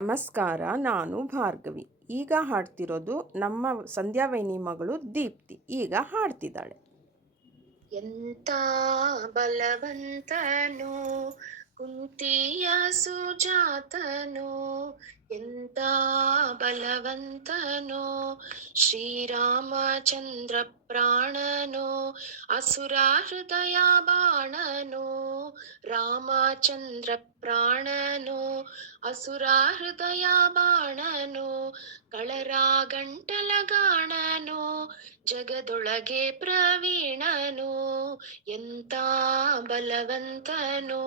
ನಮಸ್ಕಾರ, ನಾನು ಭಾರ್ಗವಿ. ಈಗ ಹಾಡ್ತಿರೋದು ನಮ್ಮ ಸಂಧ್ಯಾವೈನಿ ಮಗಳು ದೀಪ್ತಿ. ಈಗ ಹಾಡ್ತಿದ್ದಾಳೆ. ಎಂತ ಬಲವಂತನು ಕುಂತಿಯ ಸುಜಾತನು, ಎಂತ ಬಲವಂತನು ಶ್ರೀರಾಮಚಂದ್ರ ಪ್ರಾಣನು, ಅಸುರ ಹೃದಯ ಬಾಣನು ರಾಮಚಂದ್ರ ಪ್ರಾಣನು, ಅಸುರ ಹೃದಯ ಬಾಣನು, ಕಳರ ಗಂಟಲ ಗಾಣನು, ಜಗದೊಳಗೆ ಪ್ರವೀಣನು, ಎಂತ ಬಲವಂತನು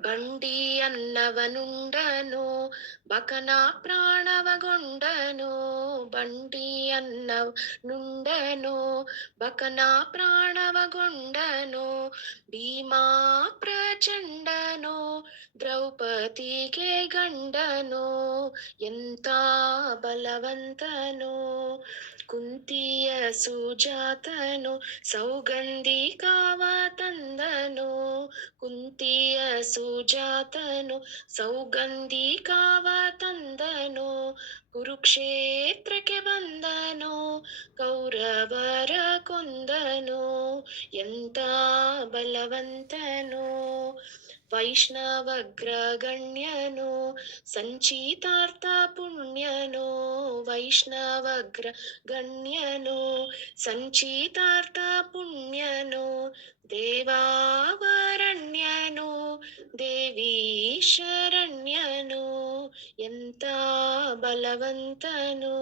ಬಂಡಿ ಅನ್ನವನುಂಡನು, ಬಕನ ಪ್ರಾಣವಗೊಂಡನು, ಬಂಡಿ ಅನ್ನವನುಂಡನು, ಬಕನ ಪ್ರಾಣವಗೊಂಡನು, ಭೀಮಾ ಪ್ರಚಂಡನು, ದ್ರೌಪದಿಗೆ ಗಂಡನು, ಎಂತ ಬಲವಂತನು ಕುಂತಿಯ ಸುಜಾತನು, ಸೌಗಂಧಿಕಾವ ತಂದನು, ಕುಂತಿಯ ಸುಜಾತನು ಸೌಗಂಧಿಕಾವ ತಂದನು, ಕುರುಕ್ಷೇತ್ರಕ್ಕೆ ಬಂದನು, ಕೌರವರ ಕೊಂದನು, ಎಂತ ಬಲವಂತನು ವೈಷ್ಣವಗ್ರಗಣ್ಯನು, ಸಂಚಿತಾರ್ಥ ಪುಣ್ಯನು, ವೈಷ್ಣವಗ್ರಗಣ್ಯನು, ಸಂಚಿತಾರ್ಥ ಪುಣ್ಯನು, ದೇವಾವರಣ್ಯನು, ದೇವಿ ಶರಣ್ಯನು, ಎಂತ ಬಲವಂತನು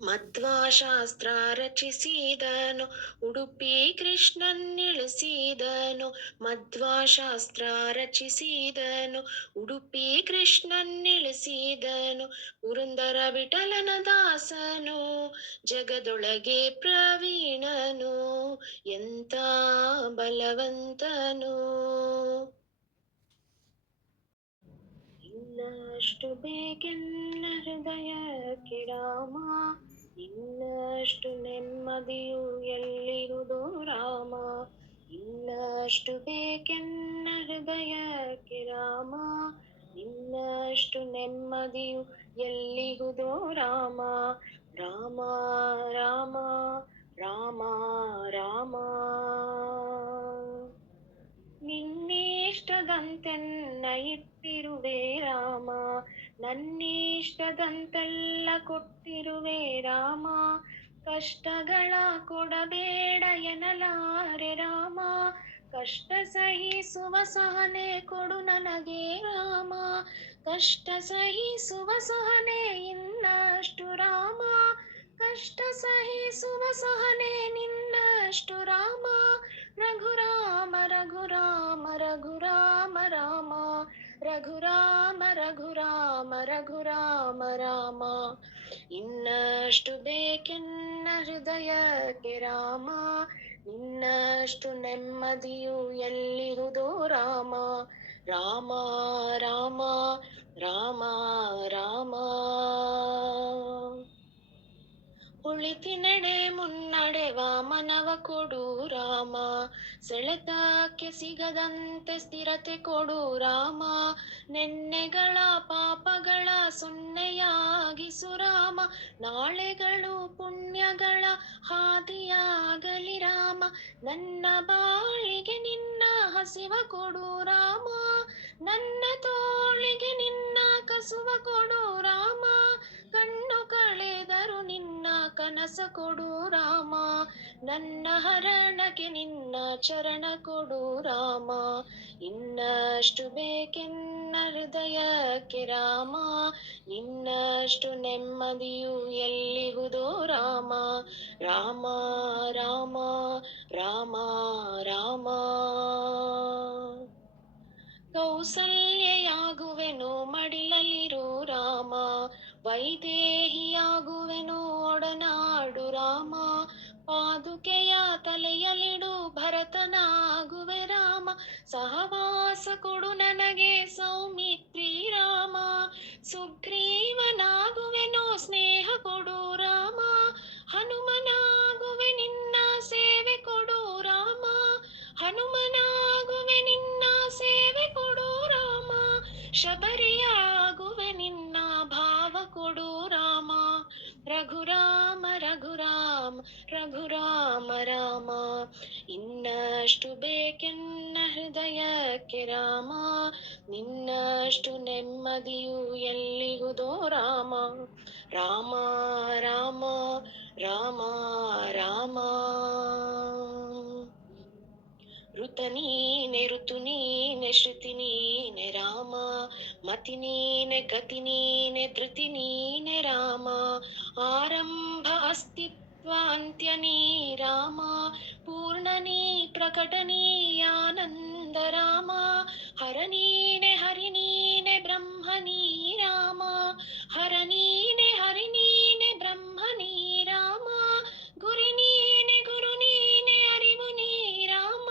ಮಧ್ವಶಾಸ್ತ್ರ ರಚಿಸಿದನು, ಉಡುಪಿ ಕೃಷ್ಣನ್ನಿಳಿಸಿದನು, ಮಧ್ವಶಾಸ್ತ್ರ ರಚಿಸಿದನು, ಉಡುಪಿ ಕೃಷ್ಣನ್ನಿಳಿಸಿದನು, ಪುರಂದರ ವಿಠಲನ ದಾಸನು, ಜಗದೊಳಗೆ ಪ್ರವೀಣನು, ಎಂತ ಬಲವಂತನು ಇನ್ನಷ್ಟು ಬೇಕೆನ್ನ ಹೃದಯಕ್ಕೆ ರಾಮ, ಇನ್ನಷ್ಟು ನೆಮ್ಮದಿಯು ಎಲ್ಲಿರುವುದು ರಾಮ, ಇನ್ನಷ್ಟು ಬೇಕೆನ್ನ ಹೃದಯಕ್ಕೆ ರಾಮ, ಇನ್ನಷ್ಟು ನೆಮ್ಮದಿಯು ಎಲ್ಲಿರುವುದು ರಾಮ, ರಾಮ ರಾಮ ರಾಮ ರಾಮ. ನಿನ್ನಿಷ್ಟದಂತೆನ್ನ ಇಟ್ಟಿರುವೆ ರಾಮ, ನನ್ನಿಷ್ಟದಂತೆಲ್ಲ ಕೊಟ್ಟಿರುವೆ ರಾಮ, ಕಷ್ಟಗಳ ಕೊಡಬೇಡ ಎನ್ನಲಾರೆ ರಾಮ, ಕಷ್ಟ ಸಹಿಸುವ ಸಹನೆ ಕೊಡು ನನಗೆ ರಾಮ, ಕಷ್ಟ ಸಹಿಸುವ ಸಹನೆ ಇನ್ನಷ್ಟು ರಾಮ, ಕಷ್ಟ ಸಹಿಸುವ ಸಹನೆ ನಿನ್ನಷ್ಟು ರಾಮ, ರಘುರಾಮ ರಘುರಾಮ ರಘುರಾಮ ರಾಮ, ರಘುರಾಮ ರಘುರಾಮ ರಘುರಾಮ ರಾಮ, ಇನ್ನಷ್ಟು ಬೇಕೆನ್ನ ಹೃದಯಕ್ಕೆ ರಾಮ, ಇನ್ನಷ್ಟು ನೆಮ್ಮದಿಯು ಎಲ್ಲಿರುವುದೋ ರಾಮ, ರಾಮ ರಾಮ ರಾಮ ರಾಮ. ಉಳಿತಿನೆಡೆ ಮುನ್ನಡೆವ ಮನವ ಕೊಡು ರಾಮ, ಸೆಳೆತಕ್ಕೆ ಸಿಗದಂತೆ ಸ್ಥಿರತೆ ಕೊಡು ರಾಮ, ನೆನ್ನೆಗಳ ಪಾಪಗಳ ಸೊನ್ನೆಯಾಗಿಸು ರಾಮ, ನಾಳೆಗಳು ಪುಣ್ಯಗಳ ಹಾದಿಯಾಗಲಿ ರಾಮ, ನನ್ನ ಬಾಳಿಗೆ ನಿನ್ನ ಹಸಿವ ಕೊಡು ರಾಮ, ನನ್ನ ತೋಳಿಗೆ ನಿನ್ನ ಕಸುವ ಕೊಡು ರಾಮ, ಕಣ್ಣು ಕಳೆದರು ನಿನ್ನ ಕನಸ ಕೊಡು ರಾಮ, ನನ್ನ ಹರಣಕ್ಕೆ ನಿನ್ನ ಚರಣ ಕೊಡು ರಾಮ, ಇನ್ನಷ್ಟು ಬೇಕೆನ್ನ ಹೃದಯಕ್ಕೆ ರಾಮ, ಇನ್ನಷ್ಟು ನೆಮ್ಮದಿಯು ಎಲ್ಲಿರುವುದೋ ರಾಮ, ರಾಮ ರಾಮ ರಾಮ ರಾಮ. ಕೌಸಲ್ಯೆಯಾಗುವೆನು ಮಡಿಲಲಿರು ರಾಮ, ವೈದೇಹಿಯಾಗುವೆನು ಒಡನಾಡು ರಾಮ, ಪಾದುಕೆಯ ತಲೆಯಲಿಡು ಭರತನಾಗುವೆ ರಾಮ, ಸಹವಾಸ ಕೊಡು ನನಗೆ ಸೌಮಿತ್ರಿ ರಾಮ, ಸುಗ್ರೀವನಾಗುವೆನು ಸ್ನೇಹ ಕೊಡು ರಾಮ, ಹನುಮನಾಗುವೆ ನಿನ್ನ ಸೇವೆ ಕೊಡು ರಾಮ, ಹನುಮನಾಗುವೆ ನಿನ್ನ ಸೇವೆ ಕೊಡು ರಾಮ, ಶಬರಿಯಾಗುವೆ ರಘುರಾಮ ರಾಮ. ಇನ್ನಷ್ಟು ಬೇಕೆನ್ನ ಹೃದಯಕ್ಕೆ ರಾಮ, ನಿನ್ನಷ್ಟು ನೆಮ್ಮದಿಯು ಎಲ್ಲಿಹುದೋ ರಾಮ. ರಾಮ ರಾಮ ರಾಮ ರಾಮ. ಋತ ನೀನೆ ಋತು ನೀನೆ ಶ್ರುತಿ ನೀನೆ ರಾಮ, ಮತಿ ನೀನೆ ಗತಿ ನೀನೆ ಧೃತಿ ನೀನೆ ರಾಮ. ಆರಂಭ ಅಸ್ತಿತ್ವ ಅಂತ್ಯ ನೀ ರಾಮ, ಪೂರ್ಣ ನೀ ಪ್ರಕಟ ನೀ ಆನಂದ ರಾಮ. ಹರ ನೀನೆ ಹರಿ ನೀನೆ ಬ್ರಹ್ಮ ನೀ ರಾಮ, ಹರ ನೀನೆ ಹರಿ ನೀನೆ ಬ್ರಹ್ಮ ನೀ ರಾಮ. ಗುರಿ ನೀನೆ ಗುರು ನೀನೆ ಅರಿವು ನೀ ರಾಮ,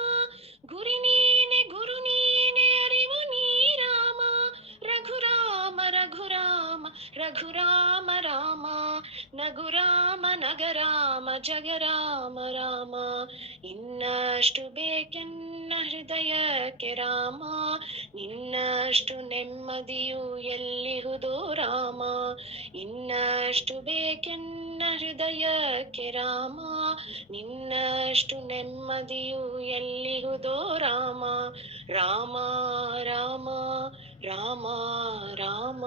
ಗುರಿ ನೀನೆ ಗುರು ನೀನೆ ಅರಿವು ನೀ ರಾಮ. ರಘುರಾಮ ರಘುರಾಮ ರಘುರಾಮ ರಾಮ, ನಗುರಾಮ ನಗರಾಮ ಜಗರಾಮ ರಾಮ. ಇನ್ನಷ್ಟು ಬೇಕೆನ್ನ ಹೃದಯಕ್ಕೆ ರಾಮ, ನಿನ್ನಷ್ಟು ನೆಮ್ಮದಿಯು ಎಲ್ಲಿಹುದೋ ರಾಮ. ಇನ್ನಷ್ಟು ಬೇಕೆನ್ನ ಹೃದಯಕ್ಕೆ ರಾಮ, ನಿನ್ನಷ್ಟು ನೆಮ್ಮದಿಯು ಎಲ್ಲಿಹುದೋ ರಾಮ. ರಾಮ ರಾಮ ರಾಮ ರಾಮ.